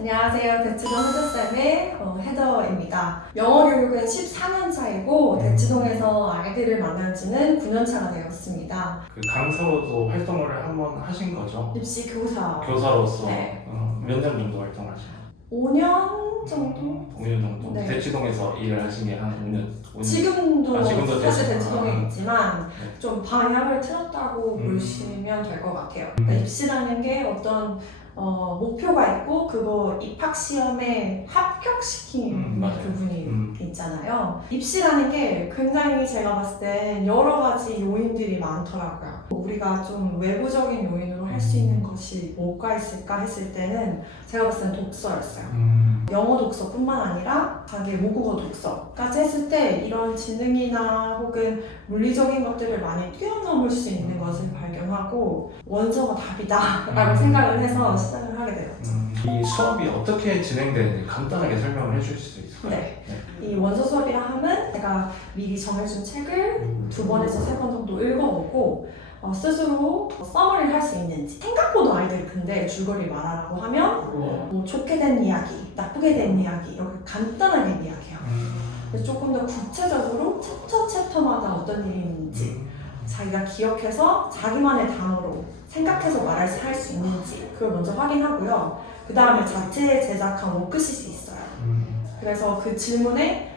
안녕하세요. 대치동 헤더쌤의 어, 헤더입니다. 영어 교육은 14년 차이고 대치동에서 아이들을 만난 지는 9년 차가 되었습니다. 그 강사로도 활동을 한번 하신 거죠? 입시 교사 교사로서 네. 몇 년 정도 활동하신 거예요? 5년 정도? 5년 정도? 네. 대치동에서 일을 하신 게 한 5년? 5년? 지금도, 아, 지금도 사실 대치동. 대치동에 아. 있지만 네. 좀 방향을 틀었다고 음. 보시면 될 것 같아요. 음. 그러니까 입시라는 게 어떤 어, 목표가 있고 그거 입학 시험에 합격시키는 음. 부분이 음. 있잖아요. 입시라는 게 굉장히 제가 봤을 땐 여러 가지 요인들이 많더라고요. 우리가 좀 외부적인 요인으로 할 수 있는 것이 뭐가 있을까 했을 때는 제가 봤을 땐 독서였어요. 음. 영어 독서뿐만 아니라 자기 모국어 독서까지 했을 때 이런 지능이나 혹은 물리적인 것들을 많이 뛰어넘을 수 있는 것을 발견하고 원서가 답이다라고 음. 생각을 해서 시작을 하게 되었죠. 음. 이 수업이 어떻게 진행되는지 간단하게 설명을 해줄 수 있을까요? 네. 이 원서 수업이라 하면 제가 미리 정해준 책을 음. 두 번에서 세 번 정도 읽어보고 어, 스스로 서머리를 할 수 있는지 생각보다 아이들이 근데 줄거리 말하라고 하면 뭐 좋게 된 이야기, 나쁘게 된 이야기 이렇게 간단하게 이야기해요. 음. 그래서 조금 더 구체적으로 챕터 챕터마다 어떤 일이 있는지 자기가 기억해서 자기만의 단어로 생각해서 말할 수, 할 수 있는지 그걸 먼저 확인하고요. 그 다음에 자체 제작한 워크시트이 있어요. 음. 그래서 그 질문에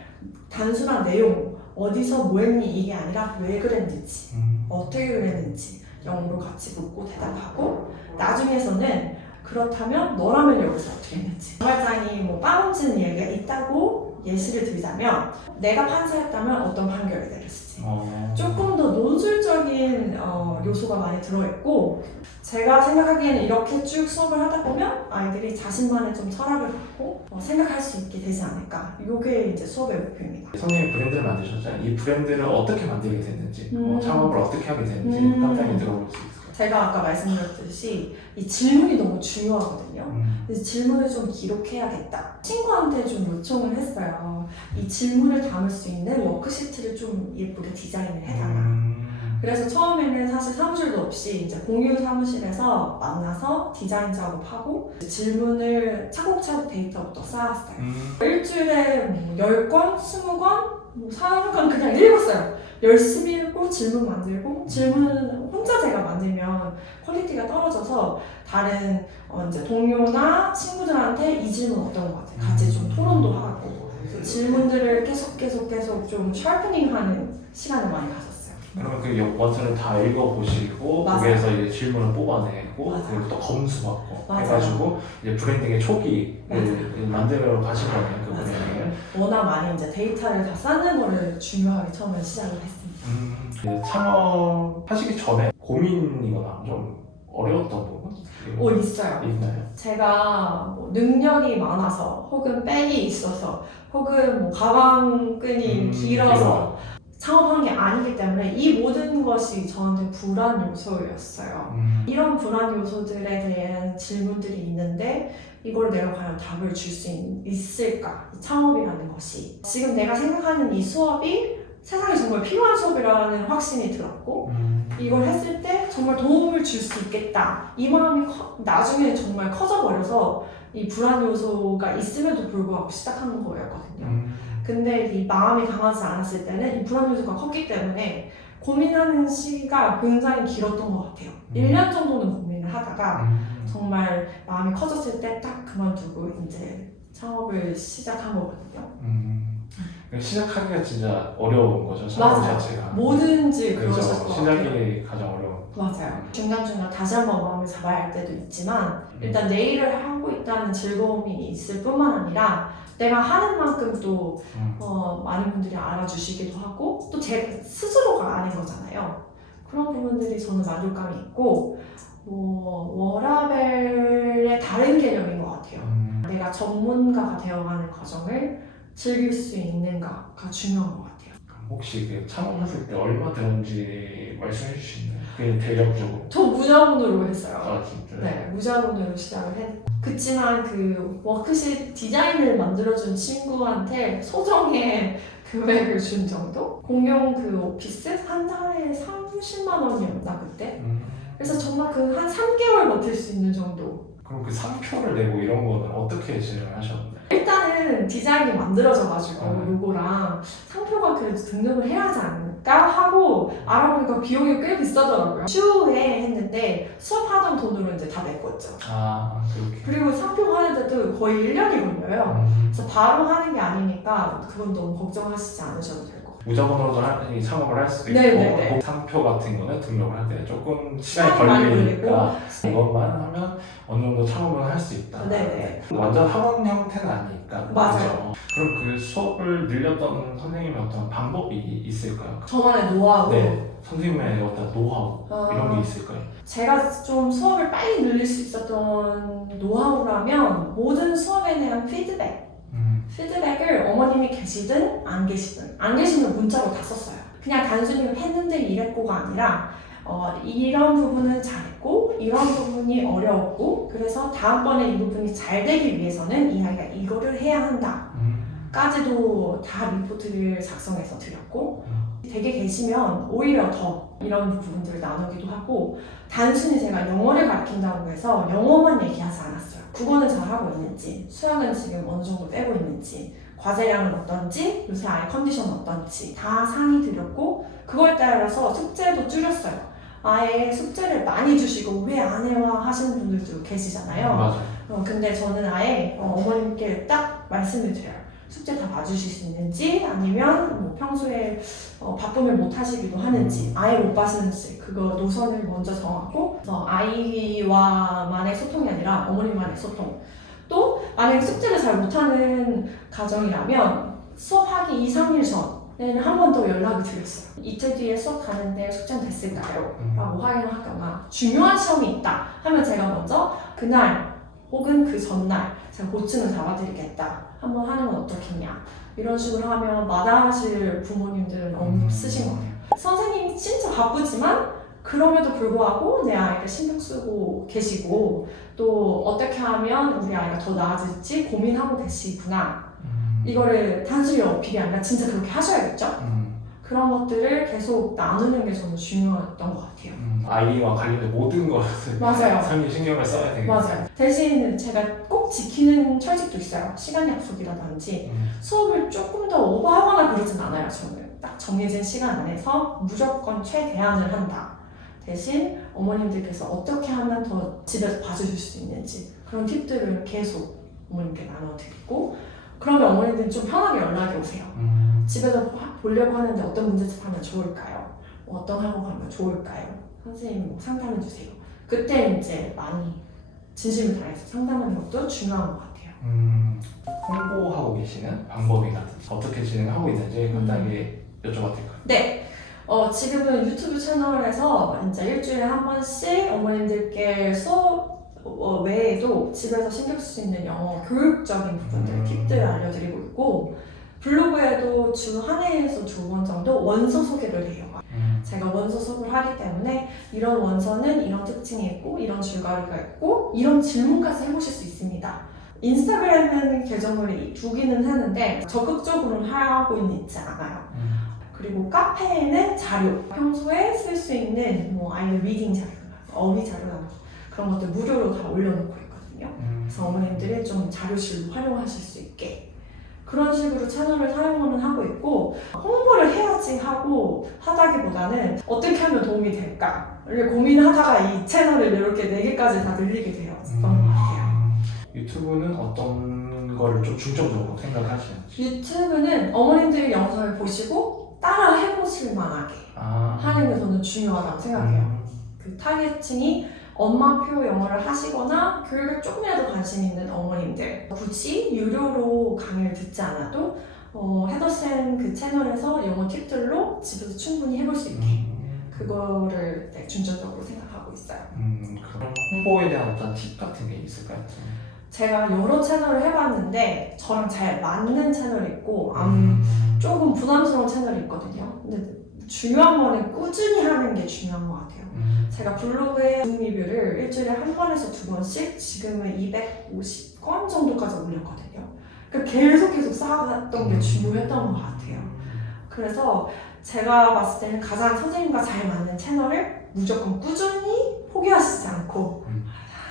단순한 내용, 어디서 뭐 했니 이게 아니라 왜 그랬는지, 음. 어떻게 그랬는지 영어로 같이 묻고 대답하고 나중에서는 그렇다면 너라면 여기서 어떻게 했는지 정말장이 뭐 빠짐치는 얘기가 있다고 예시를 들자면 내가 판사였다면 어떤 판결을 내렸을지 어. 조금 더 논술적인 어, 요소가 많이 들어있고 제가 생각하기에는 이렇게 쭉 수업을 하다 보면 아이들이 자신만의 좀 철학을 갖고 어, 생각할 수 있게 되지 않을까 이게 이제 수업의 목표입니다 선생님이 브랜드를 만드셨잖아요. 이 브랜드를 어떻게 만들게 됐는지, 뭐 음. 창업을 어떻게 하게 됐는지 음. 간단히 들어볼 수 있을까요? 제가 아까 말씀드렸듯이 이 질문이 너무 중요하거든요 음. 그래서 질문을 좀 기록해야겠다. 친구한테 좀 요청을 했어요. 이 질문을 담을 수 있는 워크시트를 좀 예쁘게 디자인을 해달라. 음. 그래서 처음에는 사실 사무실도 없이 이제 공유 사무실에서 만나서 디자인 작업하고 질문을 차곡차곡 데이터부터 쌓았어요. 음. 일주일에 뭐 10권, 20권, 뭐 40권 그냥 읽었어요. 열심히 읽고 질문 만들고 질문 혼자 제가 만들면 퀄리티가 떨어져서 다른 어 이제 동료나 친구들한테 이 질문 어떤 것 같아? 같이 좀 토론도 하고 질문들을 계속 계속 계속 좀 샤프닝하는 시간을 많이 가졌어요. 그러면 그 여- 원서를 다 읽어보시고 맞아요. 거기에서 이제 질문을 뽑아내고 맞아요. 그리고 또 검수받고 맞아요. 해가지고 이제 브랜딩의 초기를 맞아요. 만들어 가신 거네요 그 맞아요. 브랜딩을. 워낙 많이 이제 데이터를 다 쌓는 거를 중요하게 처음에 시작을 했습니다. 음. 이제 창업하시기 전에 고민이거나 좀 어려웠던 부분 오 있어요. 있나요? 제가 뭐 능력이 많아서 혹은 백이 있어서 혹은 뭐 가방끈이 음, 길어서 창업한 게 아니기 때문에 이 모든 것이 저한테 불안 요소였어요. 음. 이런 불안 요소들에 대한 질문들이 있는데 이걸 내가 과연 답을 줄 수 있을까? 이 창업이라는 것이 지금 내가 생각하는 이 수업이 세상에 정말 필요한 수업이라는 확신이 들었고 음. 이걸 했을 때 정말 도움을 줄 수 있겠다. 이 마음이 커- 나중에 정말 커져버려서 이 불안 요소가 있음에도 불구하고 시작한 거였거든요. 음. 근데 이 마음이 강하지 않았을 때는 이 불안 요소가 컸기 때문에 고민하는 시기가 굉장히 길었던 것 같아요. 음. 1년 정도는 고민을 하다가 음. 정말 마음이 커졌을 때 딱 그만두고 이제 창업을 시작한 거거든요. 음. 시작하기가 진짜 어려운 거죠 맞아요. 자체가. 뭐든지 그렇죠. 그러셨을 것 같아요. 시작이 가장 어려운. 맞아요. 중간중간 다시 한번 마음을 잡아야 할 때도 있지만 일단 내 일을 하고 있다는 즐거움이 있을 뿐만 아니라 내가 하는 만큼 또 음. 어, 많은 분들이 알아주시기도 하고 또 제 스스로가 아는 거잖아요. 그런 부분들이 저는 만족감이 있고 뭐 워라벨의 다른 개념인 것 같아요. 음. 내가 전문가가 되어가는 과정을 즐길 수 있는가가 중요한 것 같아요. 혹시 그 창업하실 때 얼마 들었는지 말씀해 주시나요? 그 대략적으로. 저 무자본으로 했어요. 아 진짜. 네, 무자본으로 시작을 했. 그치만 그 워크시 디자인을 만들어준 친구한테 소정의 금액을 준 정도? 공용 그 오피스 한 달에 30만 원이었나 그때? 음. 그래서 정말 그 한 3개월 버틸 수 있는 정도. 그럼 그 상표를 내고 이런 거는 어떻게 진행을 하셨는데? 일단 은 디자인이 만들어져가지고 음. 요거랑 상표가 그래도 등록을 해야 하지 않을까 하고 알아보니까 비용이 꽤 비싸더라고요. 슈에 했는데 수업하던 돈으로 이제 다 메꿨죠. 아 그렇게. 그리고 상표 하는데도 거의 1년이 걸려요. 음. 그래서 바로 하는 게 아니니까 그건 너무 걱정하시지 않으셔도 될 것 같아요. 무작원으로도 할- 이 창업을 할 수도 있고 네 네네. 꼭 상표 같은 거는 등록을 할 때 조금 시간이 시간이 많이 걸리니까 그것만 하면 어느 정도 창업을 할 수 있다. 네 네. 완전 학원 형태는 아니니까. 맞아요. 그죠? 그럼 그 수업을 늘렸던 선생님의 어떤 방법이 있을까요? 저만의 노하우. 네. 선생님의 어떤 노하우 아, 이런 게 있을까요? 제가 좀 수업을 빨리 늘릴 수 있었던 노하우라면 모든 수업에 대한 피드백 음. 피드백을 어머님이 계시든 안 계시든 안 계시면 문자로 다 썼어요. 그냥 단순히 했는데 이랬고가 아니라 어, 이런 부분은 잘했고 이런 부분이 어려웠고 그래서 다음번에 이 부분이 잘 되기 위해서는 이 아이가 이거를 해야 한다. 음. 까지도 다 리포트를 작성해서 드렸고 댁에 계시면 오히려 더 이런 부분들을 나누기도 하고 단순히 제가 영어를 가르친다고 해서 영어만 얘기하지 않았어요. 국어는 잘하고 있는지, 수학은 지금 어느 정도 빼고 있는지, 과제량은 어떤지, 요새 아이 컨디션 어떤지 다 상의 드렸고 그거에 따라서 숙제도 줄였어요. 아예 숙제를 많이 주시고 왜 안 해와 하시는 분들도 계시잖아요. 맞아. 어, 근데 저는 아예 어, 어머님께 딱 말씀을 드려요. 숙제 다 봐주실 수 있는지 아니면 뭐 평소에 어, 바쁘면 못 하시기도 하는지 아예 못 봐시는지 그거 노선을 먼저 정하고 그래서 아이와만의 소통이 아니라 어머님만의 소통 또 만약에 숙제를 잘 못하는 가정이라면 수업하기 2, 3일 전에는 한 번 더 연락을 드렸어요. 이틀 뒤에 수업 가는데 숙제는 됐을까요? 음. 라고 확인을 하거나 중요한 시험이 있다 하면 제가 먼저 그날 혹은 그 전날 제가 고층을 잡아드리겠다 한번 하는 건 어떻겠냐 이런 식으로 하면 마다하실 부모님들은 음. 없으신 것 같아요 선생님이 진짜 바쁘지만 그럼에도 불구하고 내 아이가 신경 쓰고 계시고 또 어떻게 하면 우리 아이가 더 나아질지 고민하고 계시구나 음. 이거를 단순히 어필이 아니라 진짜 그렇게 하셔야겠죠 음. 그런 것들을 계속 나누는 게 저는 중요했던 것 같아요 음. 아이와 관련된 모든 것을 맞아요 삶에 신경을 써야 되겠죠. 맞아요. 대신 제가 꼭 지키는 철칙도 있어요. 시간 약속이라든지 음. 수업을 조금 더 오버하거나 그러진 않아요. 저는 딱 정해진 시간 안에서 무조건 최대한을 한다. 대신 어머님들께서 어떻게 하면 더 집에서 봐주실 수 있는지 그런 팁들을 계속 어머님께 나눠드리고 그러면 어머님들은 좀 편하게 연락이 오세요. 음. 집에서 봐- 보려고 하는데 어떤 문제집 하면 좋을까요? 뭐 어떤 학원 가면 좋을까요? 선생님 뭐 상담해 주세요. 그때 이제 많이 진심을 다해서 상담하는 것도 중요한 것 같아요. 음, 홍보하고 계시는 방법이라든지 어떻게 진행하고 있는지 음. 간단하게 여쭤봐도 될까요? 네. 어, 지금은 유튜브 채널에서 이제 일주일에 한 번씩 어머님들께 수업 어, 외에도 집에서 신경 쓸 수 있는 영어 교육적인 부분들, 음. 팁들을 알려드리고 있고 블로그에도 주 한 회에서 두 번 정도 원서 소개를 해요. 음. 제가 원서 수업을 하기 때문에 이런 원서는 이런 특징이 있고 이런 줄거리가 있고 이런 질문까지 해보실 수 있습니다. 인스타그램은 계정을 두기는 하는데 적극적으로 하고 있지 않아요. 음. 그리고 카페에는 자료, 평소에 쓸 수 있는 뭐 아이들 리딩 자료, 어휘 자료나 그런 것들 무료로 다 올려놓고 있거든요. 음. 그래서 어머님들이 좀 자료실로 활용하실 수 있게 그런 식으로 채널을 사용을 하고 있고 홍보를 해야지 하고 하다기보다는 어떻게 하면 도움이 될까를 고민하다가 이 채널을 이렇게 네 개까지 다 늘리게 되었던 것 같아요. 음. 유튜브는 어떤 거를 좀 중점적으로 생각하시는지 유튜브는 어머님들이 영상을 보시고 따라 해보실 만하게 아. 하는 게 저는 중요하다고 생각해요. 음. 그 타겟층이 엄마표 영어를 하시거나 교육에 조금이라도 관심 있는 어머님들 굳이 유료로 강의를 듣지 않아도 어, 헤더쌤 그 채널에서 영어 팁들로 집에서 충분히 해볼 수 있게 음. 그거를 네, 중점적으로 생각하고 있어요. 음, 그럼 홍보에 대한 어떤 팁 같은 게 있을까요? 제가 여러 채널을 해봤는데 저랑 잘 맞는 채널이 있고 안 음. 조금 부담스러운 채널이 있거든요. 근데 중요한 거는 꾸준히 하는 게 중요한 것 같아요. 음. 제가 블로그에 중 리뷰를 일주일에 한 번에서 두 번씩 지금은 250건 정도까지 올렸거든요. 그러니까 계속 계속 쌓았던 게 중요했던 것 같아요. 그래서 제가 봤을 때는 가장 선생님과 잘 맞는 채널을 무조건 꾸준히 포기하시지 않고 음.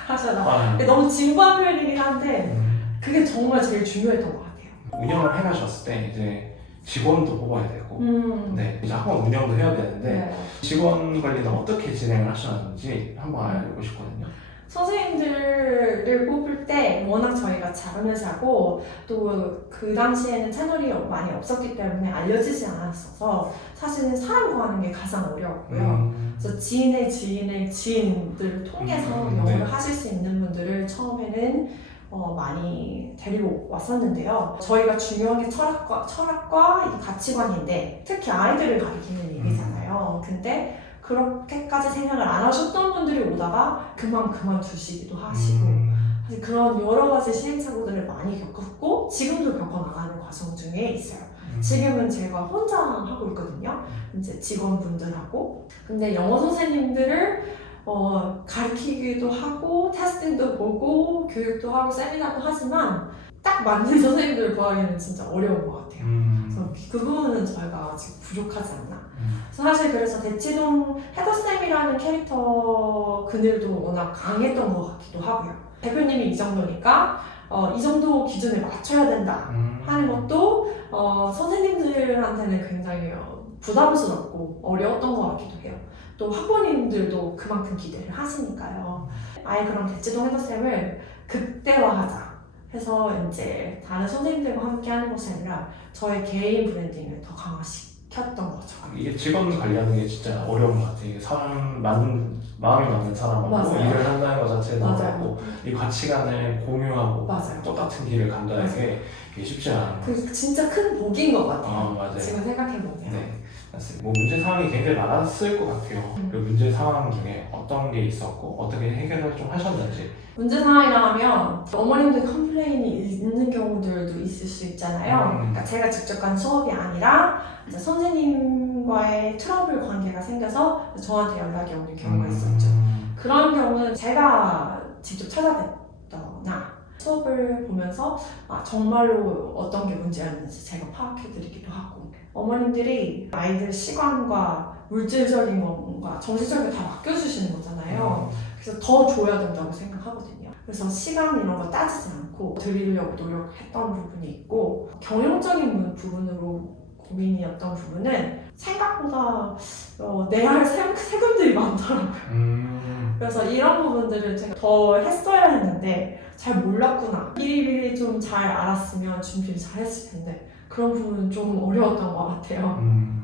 하셔라. 아, 너무 진부한 표현이긴 한데 음, 그게 정말 제일 중요했던 것 같아요. 운영을 해가셨을 때 이제 직원도 뽑아야 되고 음. 네, 이제 학원 운영도 해야 되는데 네. 직원 관리는 어떻게 진행을 하셨는지 한번 알고 싶거든요. 선생님들을 뽑을 때 워낙 저희가 작은 회사고 또 그 당시에는 채널이 많이 없었기 때문에 알려지지 않았어서 사실은 사람 구하는 게 가장 어려웠고요. 음, 그래서 지인의 지인의 지인들을 통해서 음, 영어를 네. 하실 수 있는 분들을 처음에는 어, 많이 데리고 왔었는데요. 저희가 중요한 게 철학과, 철학과 이 가치관인데 특히 아이들을 가리키는 일이잖아요. 근데 그렇게까지 생각을 안 하셨던 분들이 오다가 그만 그만두시기도 하시고 음, 사실 그런 여러 가지 시행착오들을 많이 겪었고 지금도 겪어나가는 과정 중에 있어요. 음. 지금은 제가 혼자 하고 있거든요. 이제 직원분들하고. 근데 영어 선생님들을 어, 가르치기도 하고, 테스팅도 보고, 교육도 하고, 세미나도 하지만, 딱 맞는 선생님들을 구하기는 진짜 어려운 것 같아요. 음, 그래서 그 부분은 저희가 아직 부족하지 않나. 음, 사실 그래서 대치동 헤더쌤이라는 캐릭터 그늘도 워낙 강했던 것 같기도 하고요. 대표님이 이 정도니까, 어, 이 정도 기준에 맞춰야 된다. 음. 하는 것도 어, 선생님들한테는 굉장히 어, 부담스럽고 어려웠던 것 같기도 해요. 또 학부모님들도 그만큼 기대를 하시니까요. 아예 그럼 대치동 헤더쌤을 극대화하자 해서 이제 다른 선생님들과 함께 하는 것이 아니라 저의 개인 브랜딩을 더 강화시켰던 거죠. 이게 직원 관리하는 게 진짜 어려운 것 같아요. 이게 사람 맞는 마음이 맞는 사람하고 맞아요. 일을 한다는 것 자체도 어렵고 맞아요. 이 가치관을 공유하고 맞아요. 똑같은 길을 간다는 게 이게 쉽지 않은 것그 진짜 큰 복인 것 같아요. 아 맞아요. 지금 생각해 보면. 네, 뭐 문제 상황이 굉장히 많았을 것 같아요. 음. 그 문제 상황 중에 어떤 게 있었고 어떻게 해결을 좀 하셨는지. 문제 상황이라 하면 어머님들 컴플레인이 있는 경우들도 있을 수 있잖아요. 음. 그러니까 제가 직접 간 수업이 아니라 이제 선생님과의 트러블 관계가 생겨서 저한테 연락이 오는 경우가 있었죠. 음, 그런 경우는 제가 직접 찾아뵙거나 수업을 보면서 아, 정말로 어떤 게 문제였는지 제가 파악해드리기도 하고 어머님들이 아이들 시간과 물질적인 것과 정신적인 거다 맡겨주시는 거잖아요. 그래서 더 줘야 된다고 생각하거든요. 그래서 시간 이런 거 따지지 않고 드리려고 노력했던 부분이 있고 경영적인 부- 부분으로 고민이었던 부분은 생각보다 어, 내야 할 세- 세금들이 많더라고요. 음, 그래서 이런 부분들을 제가 더 했어야 했는데 잘 몰랐구나. 미리미리 좀 잘 알았으면 준비를 잘 했을 텐데 그런 부분은 좀 어려웠던 것 같아요. 음.